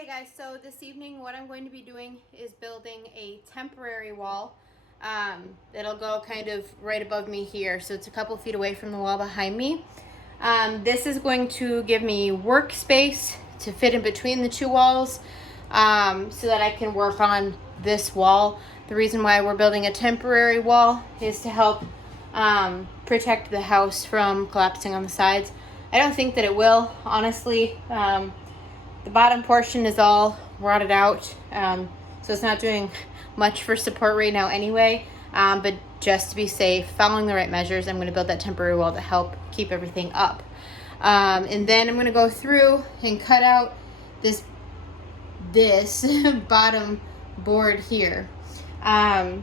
Okay guys, so this evening what I'm going to be doing is building a temporary wall. It'll go kind of right above me here, so it's a couple feet away from the wall behind me. This is going to give me workspace to fit in between the two walls, so that I can work on this wall. The reason why we're building a temporary wall is to help protect the house from collapsing on the sides. I don't think that it will, honestly. The bottom portion is all rotted out, so it's not doing much for support right now anyway, but just to be safe, following the right measures, I'm going to build that temporary wall to help keep everything up. And then I'm going to go through and cut out this bottom board here. I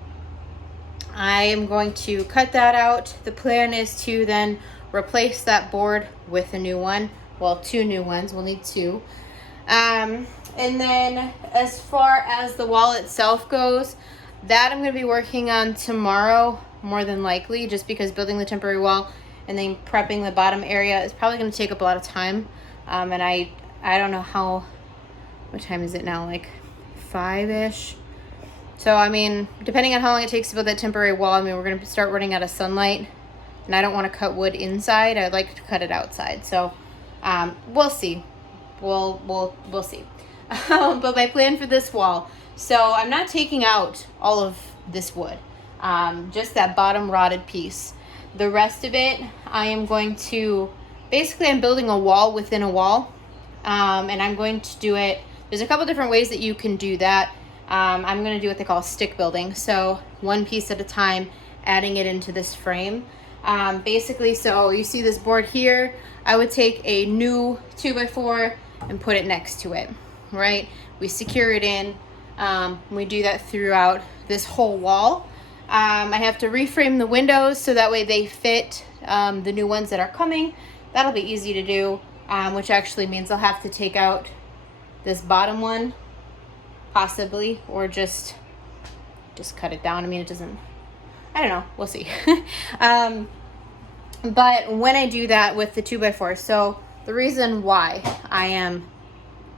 am going to cut that out. The plan is to then replace that board with a new one. Well, two new ones. We'll need two. And then as far as the wall itself goes, that I'm going to be working on tomorrow, more than likely, just because building the temporary wall and then prepping the bottom area is probably going to take up a lot of time. And I don't know what time is it now? Like 5-ish. So, I mean, depending on how long it takes to build that temporary wall, I mean, we're going to start running out of sunlight, and I don't want to cut wood inside. I'd like to cut it outside. So, we'll see. We'll see. But my plan for this wall, so I'm not taking out all of this wood, just that bottom rotted piece. The rest of it, I am going to, basically I'm building a wall within a wall, and I'm going to do it, there's a couple different ways that you can do that. I'm going to do what they call stick building, so one piece at a time, adding it into this frame. Basically, so you see this board here, I would take a new 2x4 and put it next to it, right? We secure it in. We do that throughout this whole wall. I have to reframe the windows so that way they fit the new ones that are coming. That'll be easy to do, which actually means I'll have to take out this bottom one, possibly, or just cut it down. I mean, it doesn't, I don't know, we'll see. But when I do that with the 2x4, so the reason why I am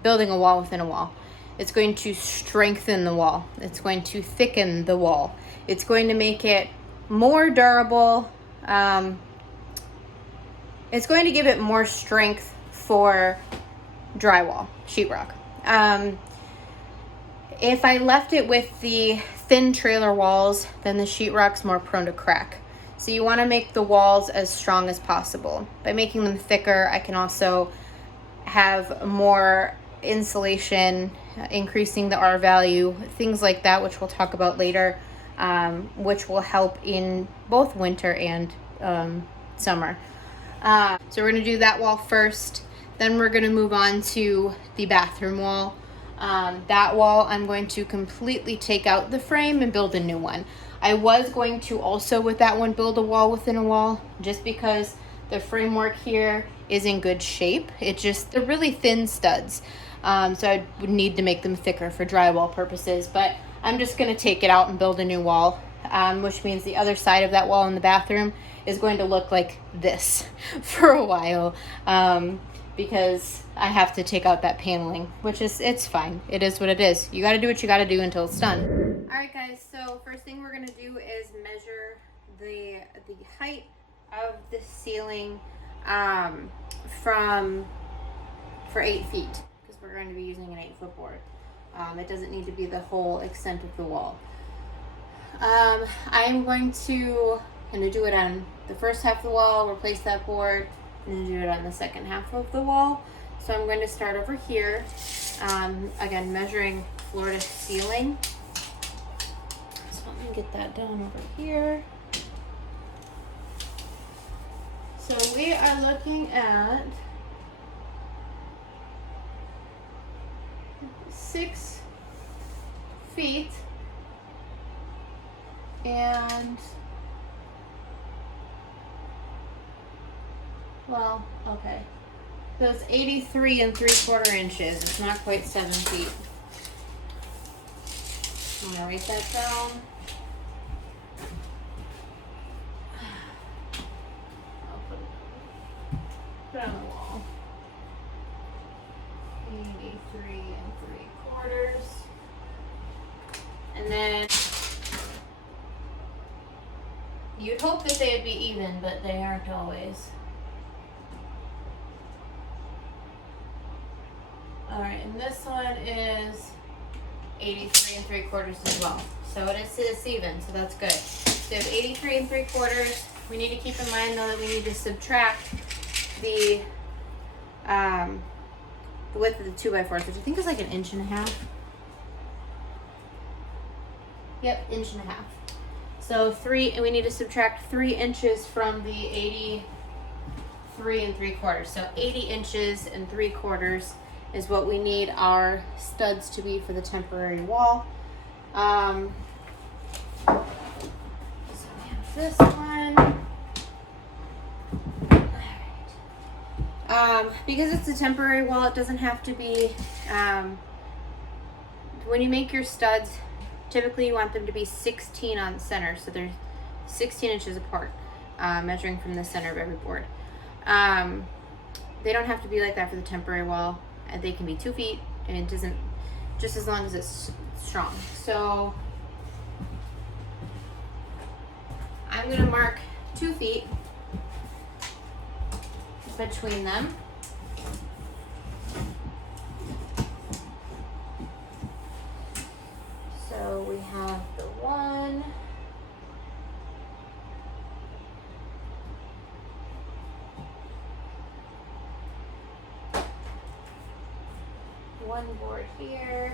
building a wall within a wall, it's going to strengthen the wall. It's going to thicken the wall. It's going to make it more durable. It's going to give it more strength for drywall, sheetrock. If I left it with the thin trailer walls, then the sheetrock's more prone to crack. So you want to make the walls as strong as possible. By making them thicker, I can also have more insulation, increasing the R value, things like that, which we'll talk about later, which will help in both winter and summer. So we're going to do that wall first. Then we're going to move on to the bathroom wall. That wall, I'm going to completely take out the frame and build a new one. I was going to also, with that one, build a wall within a wall, just because the framework here is in good shape. They're really thin studs. So I would need to make them thicker for drywall purposes, but I'm just going to take it out and build a new wall, which means the other side of that wall in the bathroom is going to look like this for a while, because I have to take out that paneling, it's fine. It is what it is. You got to do what you got to do until it's done. All right, guys, so first thing we're going to do is measure the height of the ceiling for 8 feet, because we're going to be using an 8-foot board. It doesn't need to be the whole extent of the wall. I'm going to do it on the first half of the wall, replace that board, and then do it on the second half of the wall. So I'm going to start over here, again, measuring floor to ceiling. So let me get that done over here. So we are looking at 6 feet and, well, okay. So it's 83 3/4 inches. It's not quite 7 feet. I'm gonna write that down. I'll put it on the wall. 83 3/4. And then you'd hope that they would be even, but they aren't always. All right, and this one is 83 3/4 as well. So it's even, so that's good. So we have 83 3/4. We need to keep in mind though that we need to subtract the width of the 2x4, which I think is like 1.5 inches. Yep, 1.5 inches. So we need to subtract 3 inches from the 83 3/4. So 80 inches and 3/4 is what we need our studs to be for the temporary wall. So we have this one. Because it's a temporary wall, it doesn't have to be, when you make your studs, typically you want them to be 16 on center, so they're 16 inches apart, measuring from the center of every board. They don't have to be like that for the temporary wall. They can be 2 feet, and it doesn't, just as long as it's strong. So I'm gonna mark 2 feet between them. So we have the one, board here.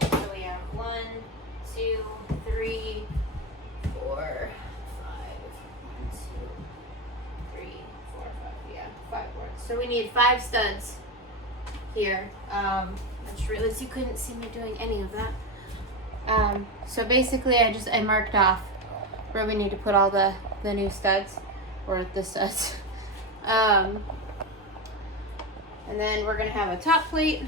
So we have 1, 2, 3, 4, 5. 1, 2, 3, 4, 5. Yeah, 5 boards. So we need 5 studs here. I just realized you couldn't see me doing any of that. So basically I marked off where we need to put all the new studs, or the studs. And then we're gonna have a top plate.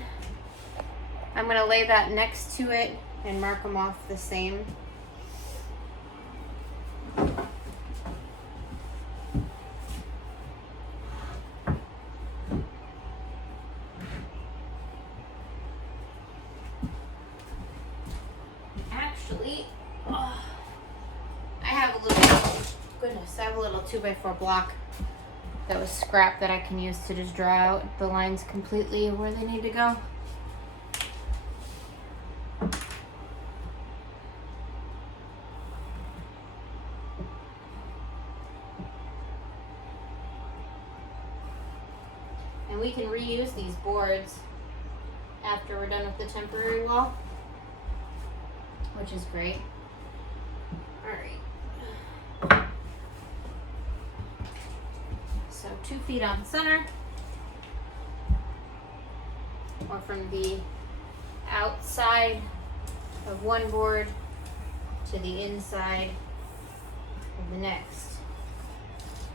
I'm gonna lay that next to it and mark them off the same. I have a little 2x4 block that was scrap that I can use to just draw out the lines completely where they need to go. And we can reuse these boards after we're done with the temporary wall, which is great. All right. So 2 feet on center, or from the outside of one board to the inside of the next.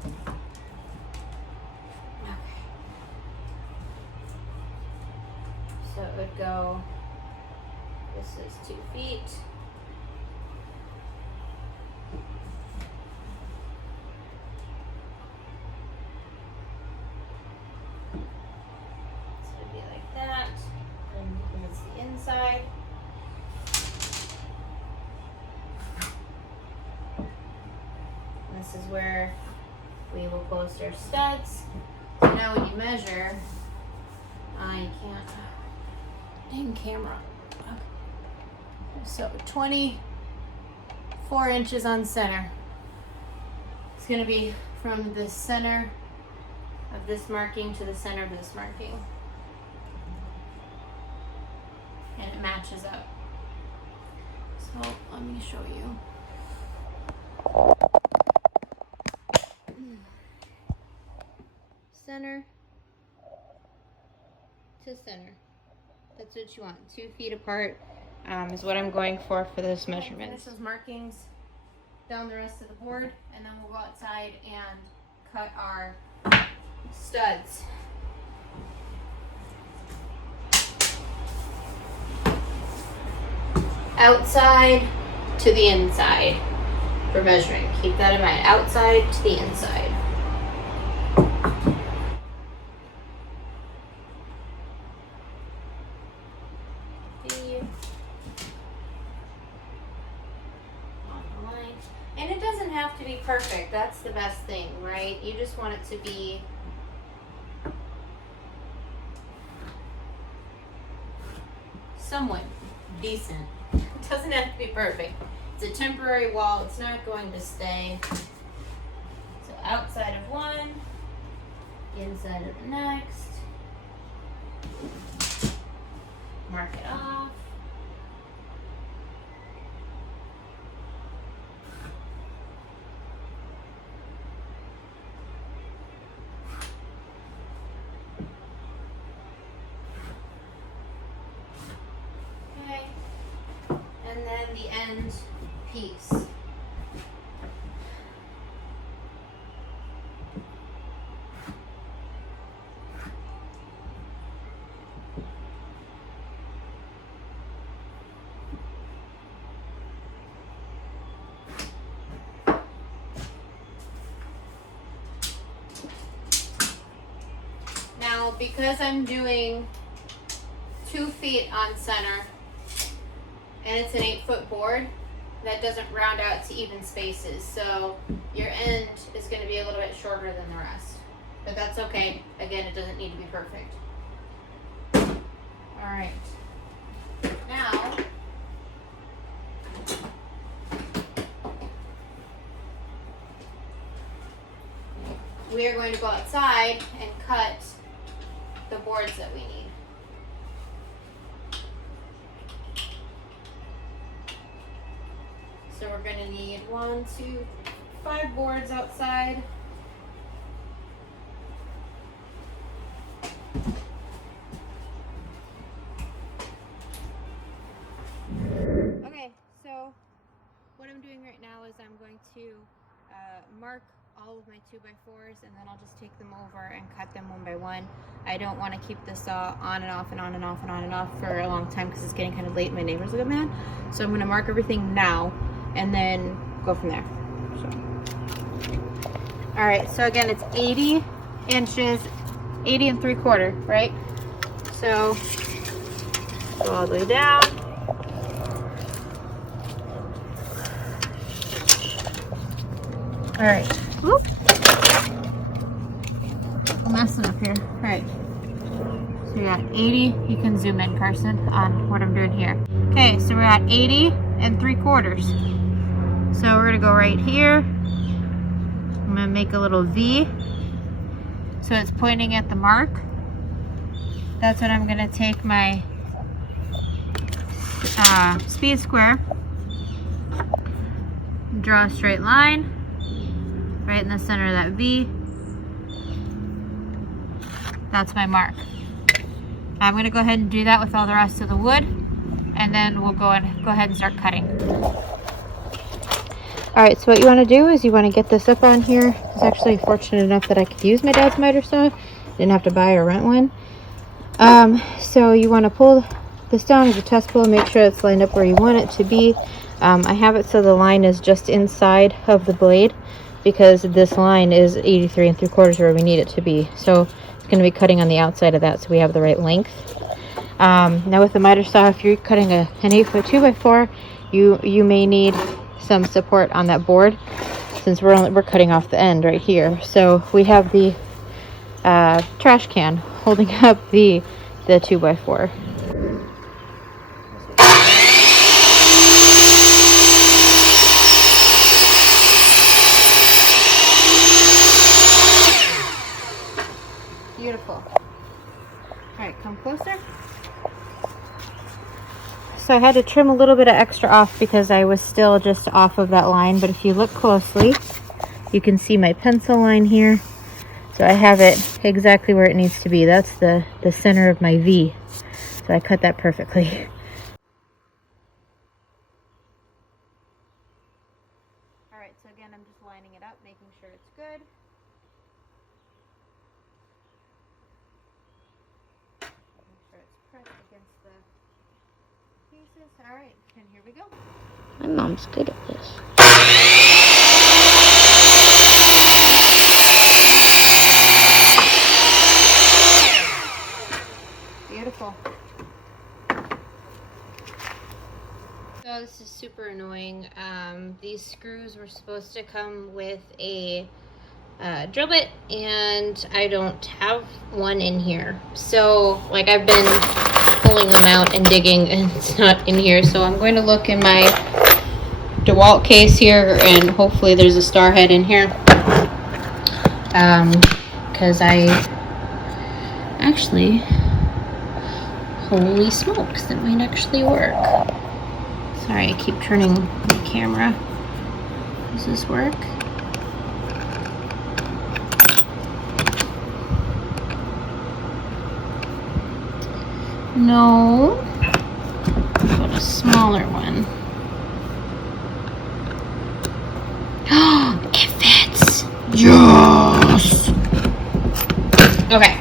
Okay. So it would go, this is 2 feet. Inside. And this is where we will post our studs. So now when you measure, you can't, dang camera. Okay. So 24 inches on center. It's gonna be from the center of this marking to the center of this marking. And it matches up. So let me show you. Center to center. That's what you want. 2 feet apart is what I'm going for this measurement. Finish those markings down the rest of the board, and then we'll go outside and cut our studs. Outside to the inside. for measuring. Keep that in mind. Outside to the inside. And it doesn't have to be perfect. That's the best thing, right? You just want it to be somewhat decent. It doesn't have to be perfect. It's a temporary wall. It's not going to stay. So outside of one, inside of the next. Mark it off. And then the end piece. Now, because I'm doing 2 feet on center, and it's an 8-foot board, that doesn't round out to even spaces. So your end is going to be a little bit shorter than the rest. But that's okay. Again, it doesn't need to be perfect. All right. Now, we are going to go outside and cut the boards that we need. So we're going to need 1, 2, 5 boards outside. Okay, so what I'm doing right now is I'm going to mark all of my 2x4s, and then I'll just take them over and cut them one by one. I don't want to keep this saw on and off and on and off and on and off for a long time because it's getting kind of late and my neighbors will get mad. So I'm going to mark everything now and then go from there. So. All right, so again, it's 80 inches, 80 3/4, right? So go all the way down. All right. Whoop. I'm messing up here. All right. So you're at 80. You can zoom in, Carson, on what I'm doing here. Okay, so we're at 80 3/4. So we're gonna go right here. I'm gonna make a little V. So it's pointing at the mark. That's what I'm gonna take my speed square, draw a straight line right in the center of that V. That's my mark. I'm gonna go ahead and do that with all the rest of the wood, and then we'll go ahead and start cutting. All right, so what you want to do is you want to get this up on here. I was actually fortunate enough that I could use my dad's miter saw. Didn't have to buy or rent one. So you want to pull this down with a test pull and make sure it's lined up where you want it to be. I have it so the line is just inside of the blade because this line is 83 3/4 where we need it to be. So it's going to be cutting on the outside of that so we have the right length. Now with the miter saw, if you're cutting an 8-foot 2x4, you may need some support on that board since we're cutting off the end right here. So we have the trash can holding up the 2x4. Beautiful. All right, come closer. So I had to trim a little bit of extra off because I was still just off of that line. But if you look closely, you can see my pencil line here. So I have it exactly where it needs to be. That's the center of my V. So I cut that perfectly. All right, so again, I'm just lining it up, making sure it's good. Make sure it's pressed against the pieces. All right, and here we go. My mom's good at this. These screws were supposed to come with a drill bit, and I don't have one in here. So like I've been pulling them out and digging, and it's not in here. So I'm going to look in my DeWalt case here, and hopefully there's a star head in here. Because I actually, holy smokes, that might actually work. Sorry, I keep turning the camera. Does this work? No. But a smaller one. It fits! Yes! Okay.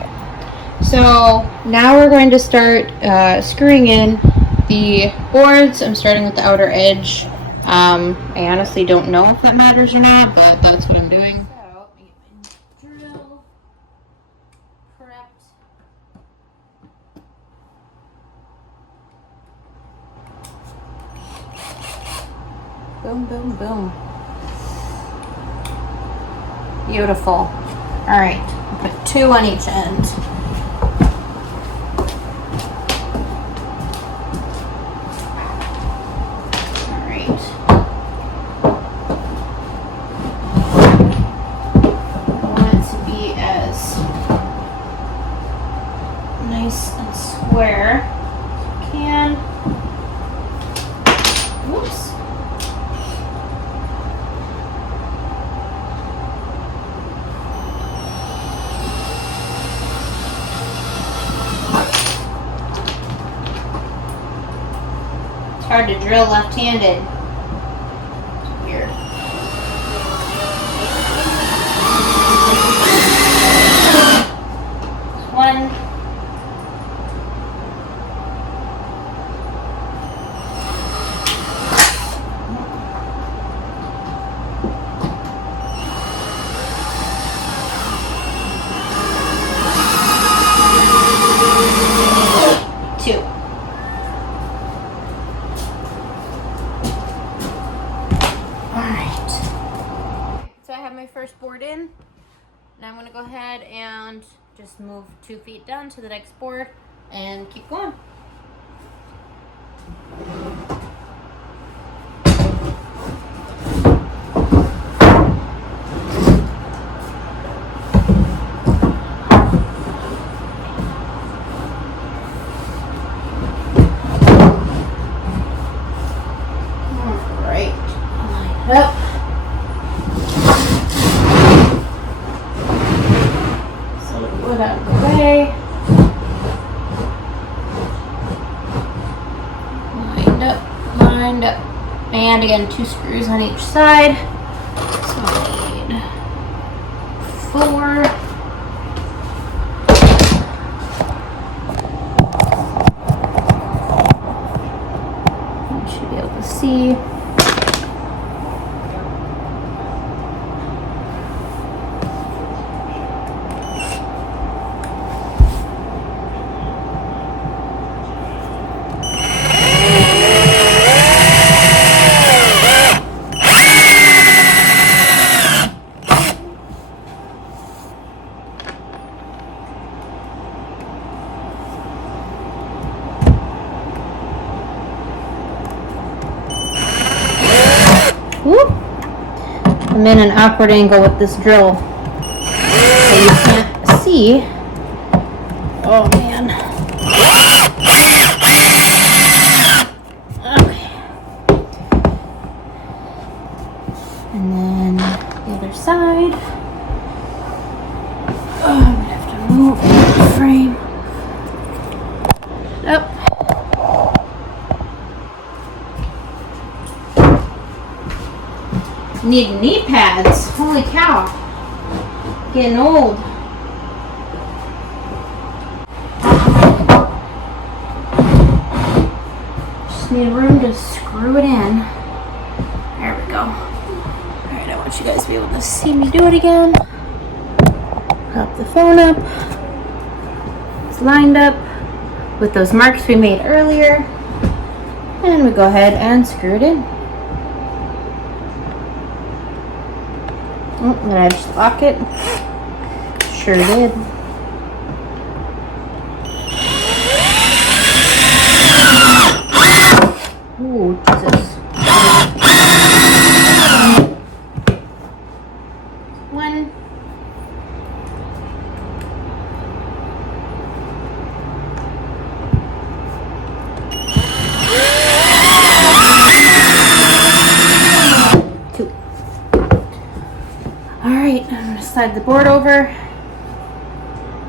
So now we're going to start screwing in the boards. I'm starting with the outer edge. I honestly don't know if that matters or not, but that's what I'm doing. So, let me get my drill prepped. Boom, boom, boom. Beautiful. All right, I'll put 2 on each end. Nice and square as you can. Whoops. It's hard to drill left-handed. Weird. One. 2. Alright. So I have my first board in. Now I'm going to go ahead and just move 2 feet down to the next board and keep going. Yep. So the wood out of the way. Lined up. And again, 2 screws on each side. So I need 4. You should be able to see. Whoop. I'm in an awkward angle with this drill, so you can't see. Oh man. Okay. And then the other side. Oh, I'm gonna have to move the frame. Up. Need knee pads. Holy cow. Getting old. Just need room to screw it in. There we go. Alright, I want you guys to be able to see me do it again. Prop the phone up. It's lined up with those marks we made earlier. And we go ahead and screw it in. Oh, did I just lock it? Sure did. Ooh, Jesus. 1. Alright, I'm going to slide the board over.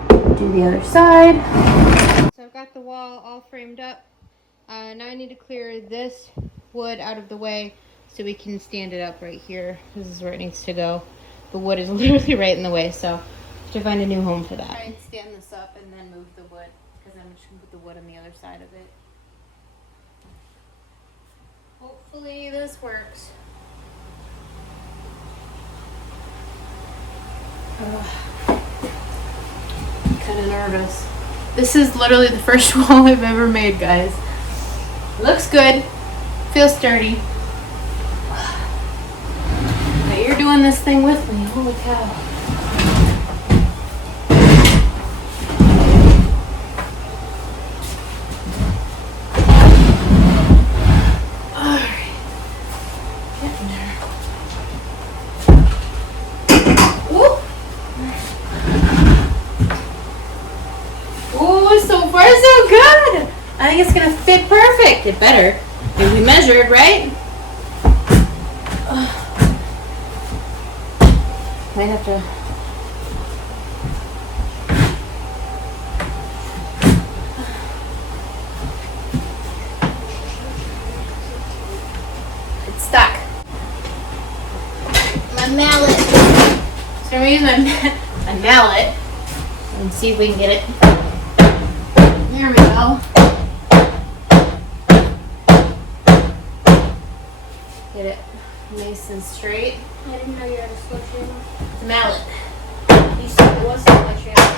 Do the other side. So I've got the wall all framed up. Now I need to clear this wood out of the way so we can stand it up right here. This is where it needs to go. The wood is literally right in the way, so I have to find a new home for that. Try and stand this up and then move the wood, because I'm just going to put the wood on the other side of it. Hopefully this works. I'm kind of nervous. This is literally the first wall I've ever made, guys. Looks good. Feels sturdy. But you're doing this thing with me. Holy cow. Alright. Getting there. Whoop. Ooh, so far so good. I think it's gonna fit perfect. It better. If we measured, right? Might have to. It's stuck. My mallet. So I'm gonna use my mallet and see if we can get it. There we go. Get it nice and straight. I didn't know you had a slow channel. The mallet. You said it was a slow channel.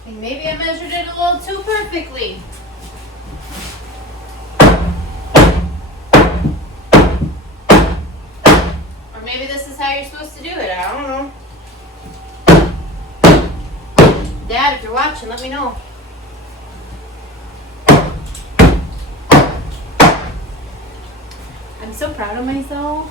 I think maybe I measured it a little too perfectly. Or maybe this is how you're supposed to do it. I don't know. Dad, if you're watching, let me know. I'm so proud of myself.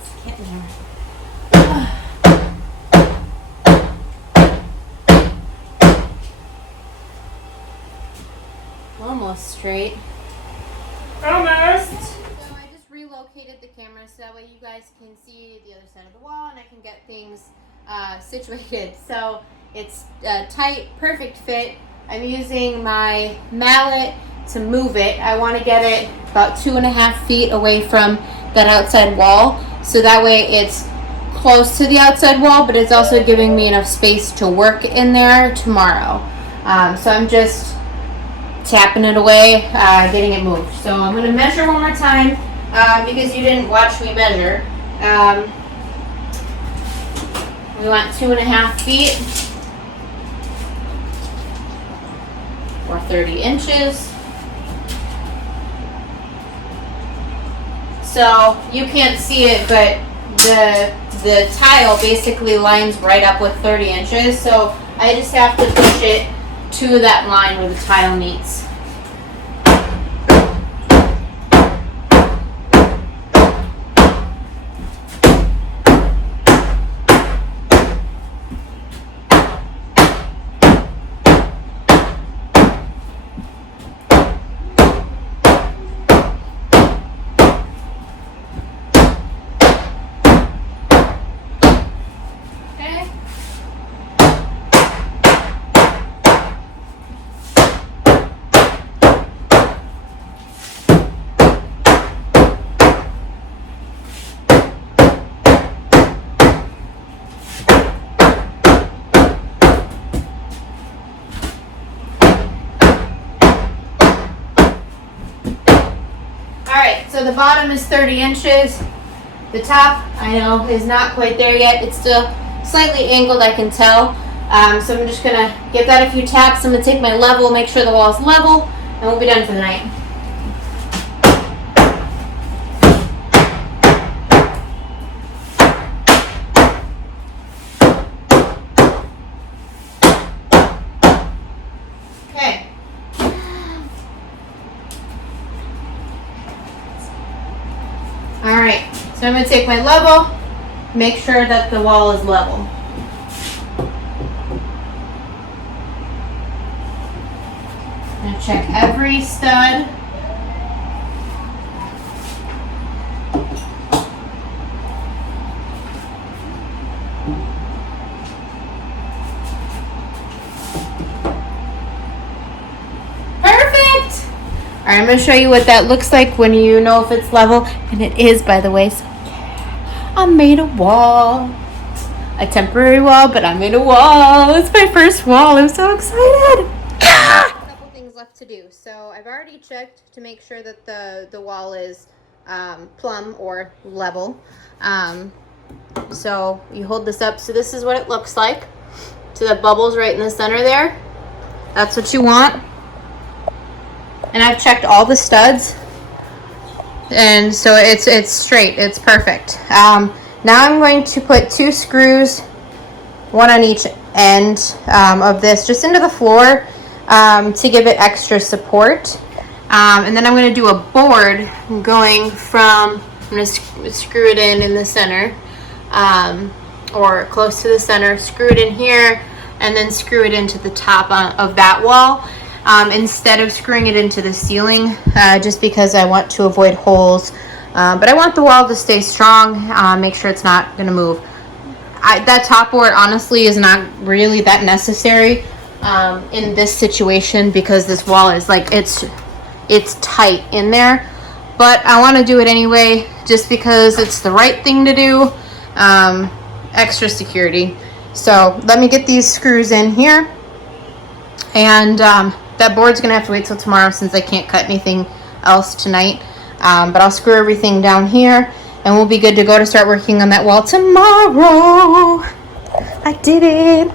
It's getting there. Almost straight. Almost. So I just relocated the camera so that way you guys can see the other side of the wall and I can get things situated. So it's a tight, perfect fit. I'm using my mallet to move it. I want to get it about 2.5 feet away from that outside wall. So that way it's close to the outside wall, but it's also giving me enough space to work in there tomorrow. So I'm just tapping it away, getting it moved. So I'm going to measure one more time because you didn't watch me measure. We want 2.5 feet. Or 30 inches. So you can't see it, but the tile basically lines right up with 30 inches. So I just have to push it to that line where the tile meets. So the bottom is 30 inches. The top, I know, is not quite there yet. It's still slightly angled, I can tell. So I'm just gonna give that a few taps. I'm gonna take my level, make sure the wall is level, and we'll be done for the night. Okay. All right, so I'm gonna take my level, make sure that the wall is level. I'm gonna check every stud. Perfect! All right, I'm gonna show you what that looks like when you know if it's level, and it is, by the way. So yeah, I made a wall, a temporary wall, but I made a wall. It's my first wall. I'm so excited. A couple things left to do. So I've already checked to make sure that the wall is plumb or level. So you hold this up. So this is what it looks like. So the bubbles right in the center there. That's what you want. And I've checked all the studs, and so it's straight. It's perfect. Now I'm going to put 2 screws, one on each end of this, just into the floor to give it extra support. And then I'm going to do a board going from, I'm going to screw it in the center, or close to the center, screw it in here, and then screw it into the top of that wall. Instead of screwing it into the ceiling, just because I want to avoid holes. But I want the wall to stay strong, make sure it's not going to move. That top board honestly is not really that necessary in this situation, because this wall is like, it's tight in there. But I want to do it anyway, just because it's the right thing to do. Extra security. So let me get these screws in here. And that board's gonna have to wait till tomorrow since I can't cut anything else tonight. But I'll screw everything down here, and we'll be good to go to start working on that wall tomorrow. I did it.